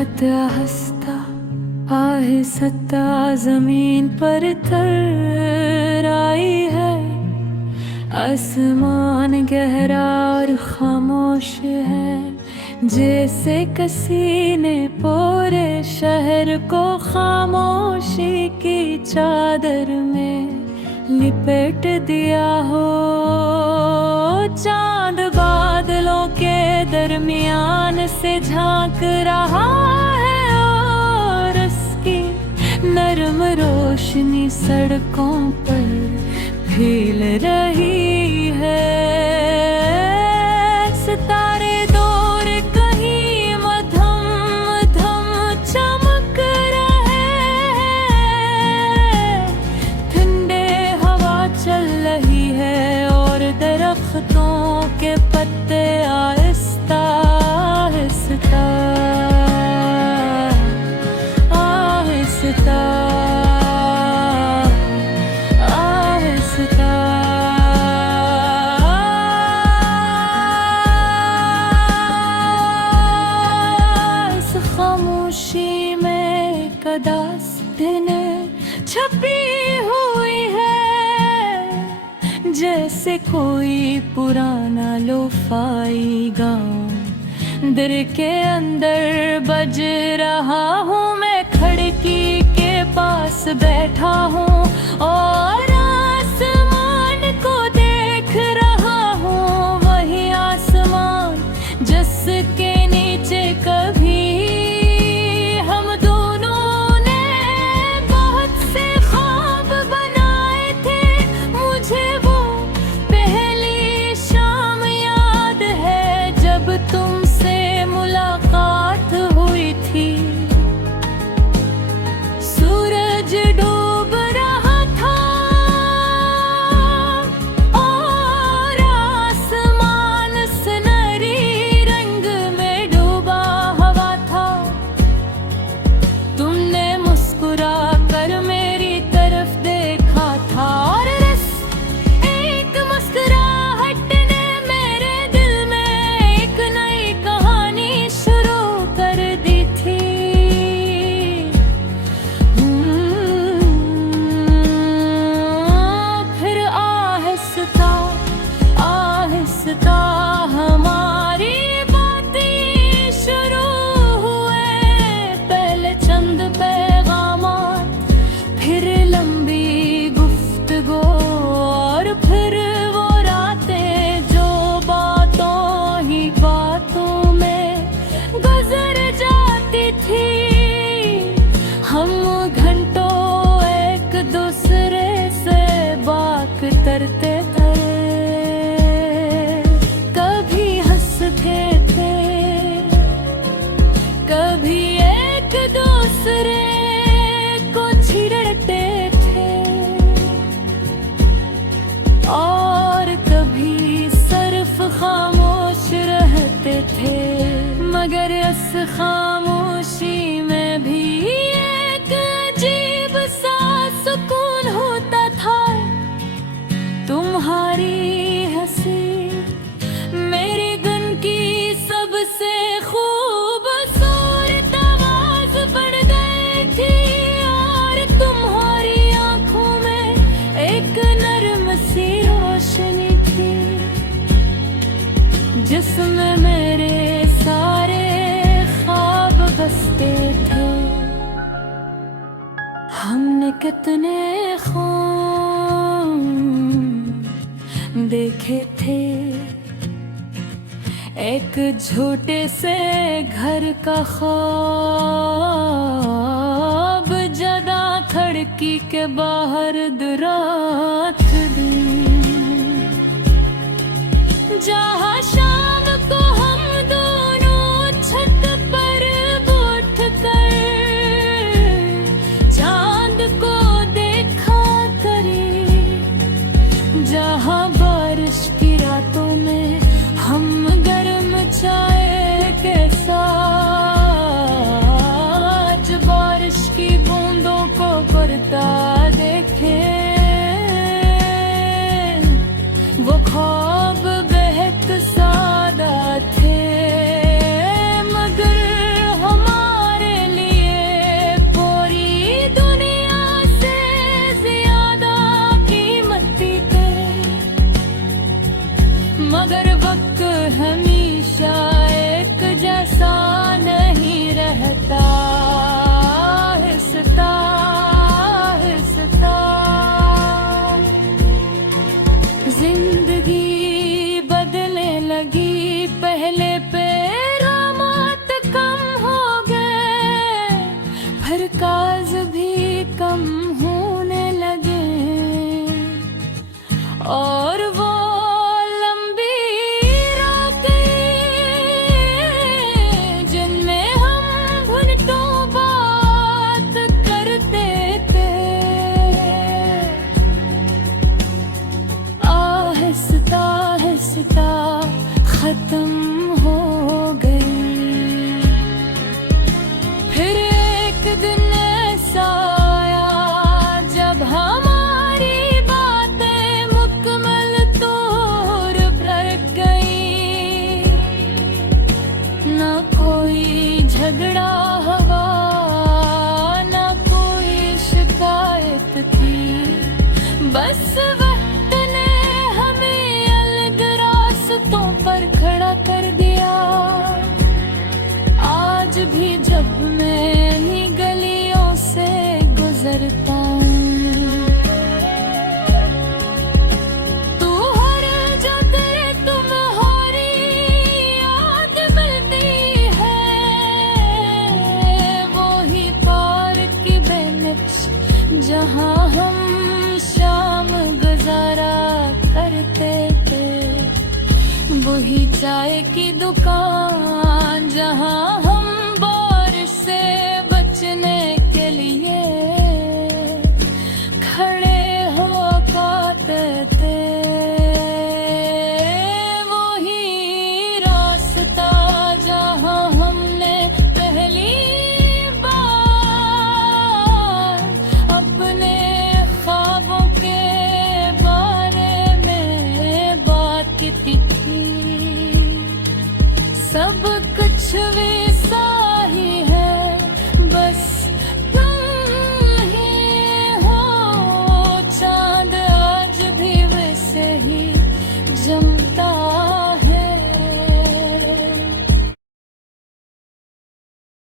रात आहिस्ता आहिस्ता जमीन पर तर आई है। आसमान गहरा और खामोश है, जैसे किसी ने पूरे शहर को खामोशी की चादर में लिपेट दिया हो। चांद बादलों के दरमियान से झांक रहा है और उसकी नरम रोशनी सड़कों पर फैल रही है। सितारे दूर कहीं मध्यम मध्यम चमक रहे हैं। ठंडे हवा चल रही है और दरख्तों के पत्ते आहिस्ता आहिस्ता आहिस्ता खामोशी में दास्तान छपी हुई है, जैसे कोई पुराना लोफाई गाऊं दिल के अंदर बज रहा हूँ। मैं खिड़की के पास बैठा हूँ और आसमान को देख रहा हूँ। वही आसमान जिसके नीचे कभी तुमसे मुलाकात हुई थी। सूरज डूब रहा था और आसमान सुनहरी रंग में डूबा हुआ था। तुमने मुस्कुरा कर मेरी तरफ देखा था और एक मुस्कुराहट ने मेरे दिल में एक नई कहानी शुरू कर दी थी। फिर आहिस्ता आहिस्ता हमारी बातें शुरू हुए। पहले चंद पैगामात, फिर लंबी गुफ्तगू और फिर वो रातें जो बातों ही बातों में गुजर जाती थी। हम घंटों एक दूसरे से बात करते थे, कभी हंसते थे, कभी एक दूसरे को छिड़ते थे और कभी सिर्फ खामोश रहते थे। मगर इस खामोशी में भी एक अजीब सा सुकून होता था। तुम्हारी हंसी मेरी दिन की सबसे खूबसूरत आवाज बन गई थी और तुम्हारी आंखों में एक नरम सी रोशनी थी, जिसमें मेरे सारे ख्वाब बसते थे। हमने कितने खून देखे थे, एक झूठे से घर का ख्वाब जदा खिड़की के बाहर रात दी, जहाँ शाम को हम दोनों छत पर उठ कर चांद को देखा करें। जहाँ बारिश की रातों में हम गर्म चाय के साथ बारिश की बूंदों को पड़ता देखे। वो ख्वाब बेहद सादा ना कोई झगड़ा हवा, ना कोई शिकायत थी। बस वक्त ने हमें अलग रास्तों पर खड़ा कर दिया। आज भी जब मैं इन्हीं गलियों से गुजरता हूँ, तू हर जगह तुम्हारी याद मिलती है। वो ही पार्क की बेंच जहाँ हम शाम गुजारा करते थे, वही चाय की दुकान जहाँ हम बारिश से बचने के लिए खड़े हो पाते थे। वही रास्ता जहाँ हमने पहली बार अपने ख्वाबों के बारे में बात की थी। सब कुछ भी